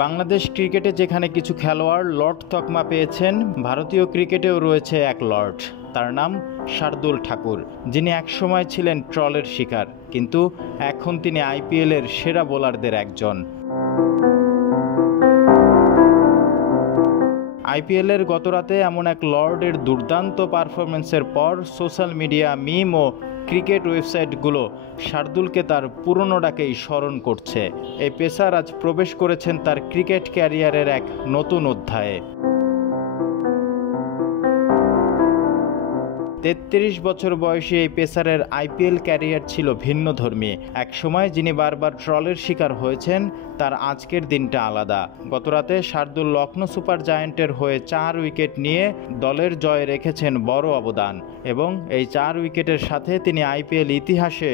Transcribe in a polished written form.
বাংলাদেশ ক্রিকেটে যেখানে কিছু খেলোয়াড় লর্ড তকমা পেয়েছেন, ভারতীয় ক্রিকেটেও রয়েছে এক লর্ড। তার নাম শার্দুল ঠাকুর, যিনি একসময় ছিলেন ট্রলের শিকার, কিন্তু এখন তিনি আইপিএলের সেরা বোলারদের একজন। আইপিএলের গতরাতে এমন এক লর্ডের দুর্দান্ত পারফরমেন্সের পর সোশ্যাল মিডিয়া, মিম ও ক্রিকেট ওয়েবসাইটগুলো শার্দুলকে তার পুরনো ডাকেই স্মরণ করছে। এই পেসার আজ প্রবেশ করেছেন তার ক্রিকেট ক্যারিয়ারের এক নতুন অধ্যায়ে। ৩৩ বছর বয়সী এই পেসারের আইপিএল ক্যারিয়ার ছিল ভিন্নধর্মী। একসময় যিনি বারবার ট্রলের শিকার হয়েছেন, তার আজকের দিনটা আলাদা। গতরাতে শার্দুল লখনৌ সুপার জায়ান্টের হয়ে ৪ উইকেট নিয়ে দলের জয়ে রেখেছেন বড় অবদান, এবং এই ৪ উইকেটের সাথে তিনি আইপিএল ইতিহাসে